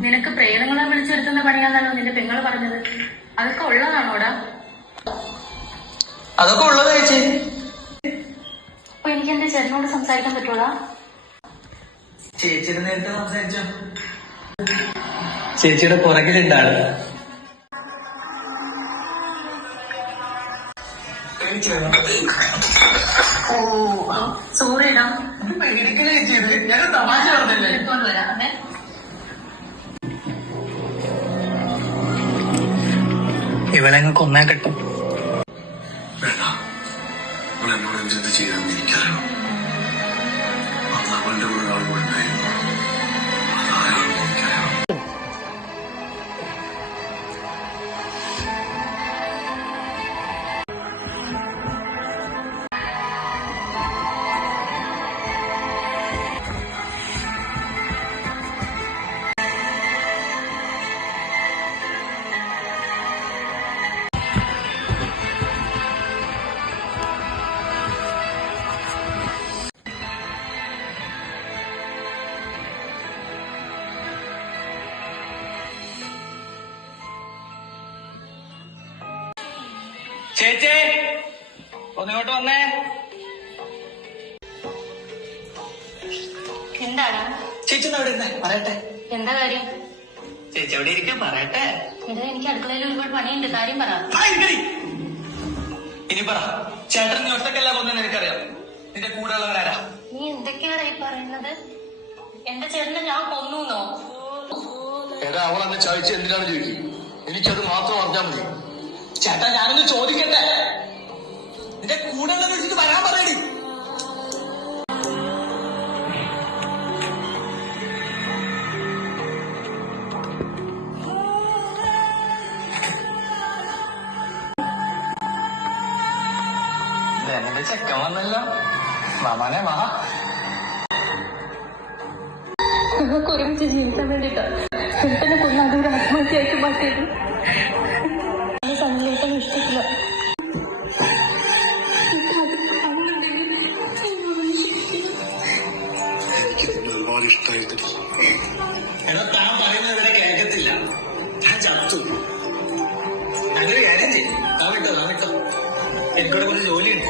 നിനക്ക് പ്രേതങ്ങളെ വിളിച്ചെടുത്തുന്ന പണിയാന്നല്ലോ നിന്റെ പെങ്ങള് പറഞ്ഞത്. അതൊക്കെ ഉള്ളതാണോടാ? അതൊക്കെ ഉള്ളത് ചേച്ചി. അപ്പൊ എനിക്ക് എന്റെ ചേട്ടനോട് സംസാരിക്കാൻ പറ്റൂടാ? ചേച്ചിയുടെ നേരത്തെ സംസാരിച്ചോ? ചേച്ചിയുടെ പുറകിലുണ്ടാണ്. സോറിടാ, ഞാൻ തമാശ പറഞ്ഞല്ലേ. എടുത്തോണ്ട് വരാം. അതെ, ഇവളെങ്ങ് കൊന്നാ കിട്ടും. വേണ്ട, അവൾ എന്നോട് എന്ത് ചെയ്തെന്ന് എനിക്കറിയണം. അന്ന് അവളുടെ കൂടെ ഒരാൾ കൂടെ ഉണ്ടായിരുന്നു. അതാരാണെന്ന് എനിക്കറിയണം. ചേച്ചി ഒന്നിങ്ങോട്ട് വന്നേ. എന്താണ് ചേച്ചി ഒന്ന് അവിടെ ഇരുന്നേ, പറയട്ടെ. എന്താ കാര്യം? ചേച്ചി അവിടെ ഇരിക്കാൻ പറയട്ടെ. ഇത് എനിക്ക് അടുക്കളയിൽ ഒരുപാട് പണിയുണ്ട്, കാര്യം പറ. ഇനി പറ, ചേട്ടൻ നീ ഒറ്റക്കല്ല കൊന്നെന്ന് എനിക്കറിയാം. നിന്റെ കൂടെ ഉള്ളവരാരാ? നീ എന്തൊക്കെയാണ് ഈ പറയുന്നത്? എന്റെ ചേട്ടനെ ഞാൻ കൊന്നൂന്നോ? എടാ, അവൾ എന്നെ ചതിച്ച് എന്തിനാണ് ചോദിക്കും? എനിക്കത് മാത്രം അറിഞ്ഞാൽ മതി. ചേട്ടാ ഞാനൊന്ന് ചോദിക്കട്ടെ. നിന്റെ കൂടെ ഉള്ളത് വിളിച്ചിട്ട് വരാൻ പറയടി. എന്റെ ചെക്കൻ വന്നല്ലോ. മാമാനെ വാ. ഞങ്ങൾക്ക് ഒരുമിച്ച് ജീവിക്കാൻ വേണ്ടിട്ടാ ചേട്ടനെ കൊന്ന അതൊരു ആത്മഹത്യയായിട്ട് മാറ്റിയത്. സണ്ണിലേട്ടന് ഇഷ്ടമില്ല. എനിക്ക് ഒരുപാട് ഇഷ്ടമായിട്ട്. എടാ, താൻ പറയുന്നത് ഇവരെ കേൾക്കത്തില്ല. ഞാൻ ചത്തു. അങ്ങനെ കാര്യം ചെയ്യും. താൻ വിട്ടോ, എനിക്കിവിടെ കുറച്ച് ജോലിയുണ്ട്.